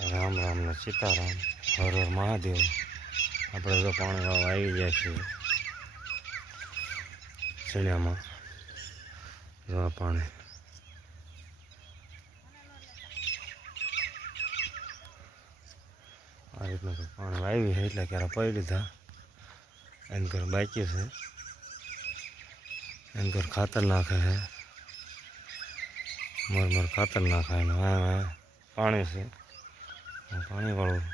રામ રામ ને સીતારામ, હર હર મહાદેવ. આપણે તો પાણી વાળવા આવી ગયા છીએ ચણિયામાં. જો આ પાણી. આ રીતનું તો પાણી વાવી છે, એટલે ક્યારે પડી લીધા. એમ ઘર બાકી છે. એમ ઘર ખાતર નાખે છે. મર ખાતર નાખે ને વાય પાણી છે. પાણી વાળું.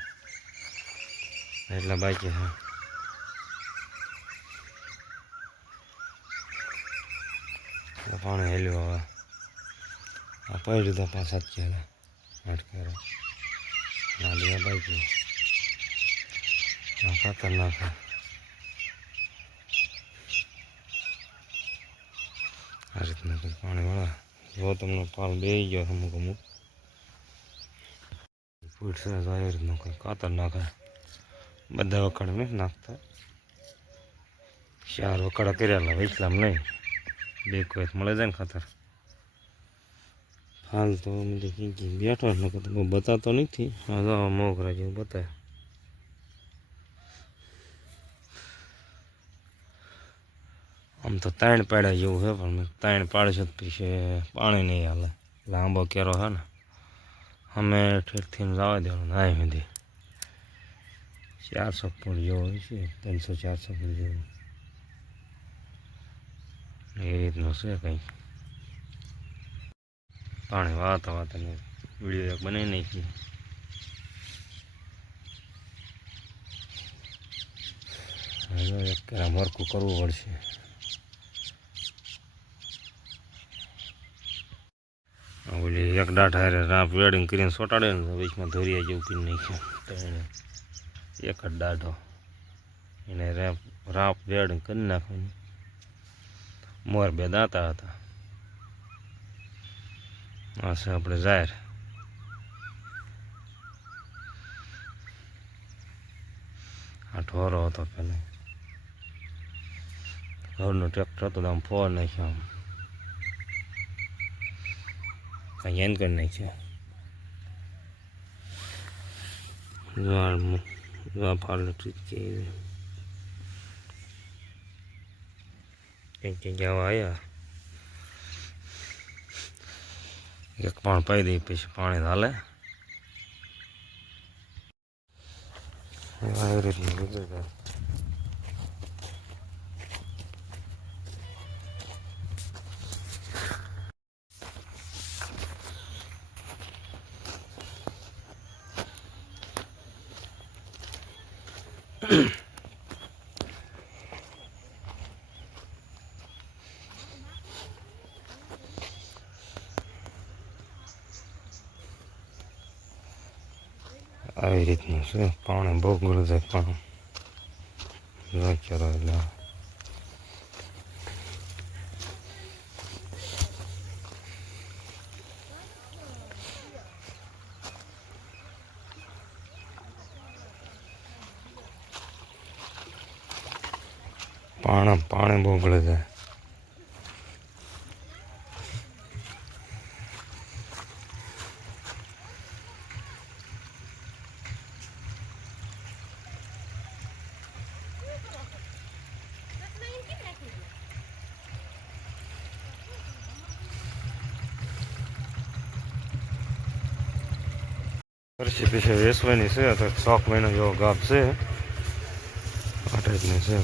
એટલે બાકી હા પાણી હેલ્યું હવે. આ પડી લીધા પાછા જ ક્યારે અટકારો ક્યારે ના લીધા બાકી આ ખાતર નાખે. આ રીતના પાણી વાળા. જો તમને પાલ બે ગયો અમુક અમુક. છે તો રીતનું કંઈ ખાતર નાખે બધા વખાડ નહીં નાખતા. ચાર વખાડા કર્યા વેચલામ નહીં. બે કોઈ મળે જાય ને ખાતર. હાલ તો બેઠો એટલે કદાચ બતાતો નથી. હા મોગરા જેવું બતાવે આમ તો તાણ પાડ્યા જેવું છે, પણ તાણ પાડશે પછી પાણી નહીં હાલે. લાંબો કેરો છે ને. અમે ઠેરથી જવા દેવાનું નાય સુધી ચારસો ફૂટ જેવો હોય છે, ત્રણસો, ચારસો ફૂટ જેવો એ રીતનું છે કંઈ પાણી વાતા વાતા અને વીડિયો એક બનાવી નાખી હવે એક મરકું કરવું પડશે. ઓલી એક દાંઠ હારે રાપ વેડિંગ કરીને સોટાડે ને વચમાં ધોરિયા જેવું પીને નાખ્યું. તો એને એક જ દાઢો. એને રેપ રાપ વેડિંગ કરી નાખવાની. મોર બે દાંતા હતા. આ આપણે જાહેર આ ઢોરો હતો પહેલાં ઘરનું ટ્રેક્ટર હતું આમ ફોર નાખ્યો આમ. એન કરી નાખ્યો જ્વાળ જ્વા ટ્રીટ કે કંઈક આવા આવ્યા એક પણ પાઈ દઈ પછી પાણી હાલે. આવી રીતનું બીજું આવી રીતનું છે. પાણી બહુ ગુરુ છે પણ. ચલો એટલે પાણી પાણી બહુ ગળે છે પછી પછી વેસવાની છે તો શોખ મહિનો જેવો ગાપ છે. આ ટાઈપની છે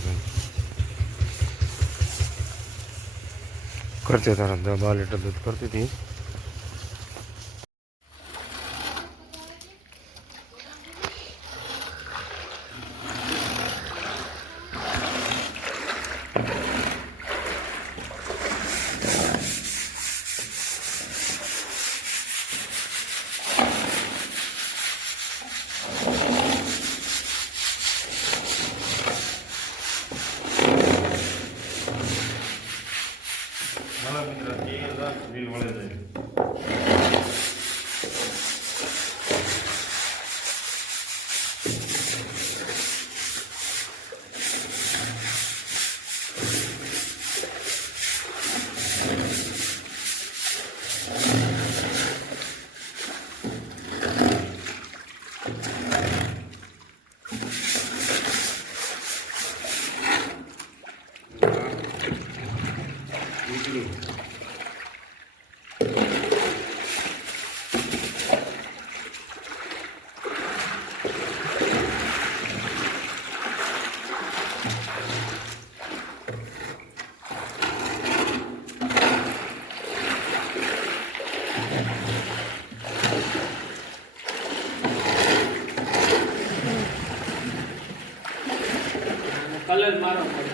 કરતી તારા બાર લીટર દૂધ કરતી હતી. ಎಲ್ಲ ನೀರು ಒಳ್ಳೆಯದಾಗಿದೆ Dale el mano, hombre.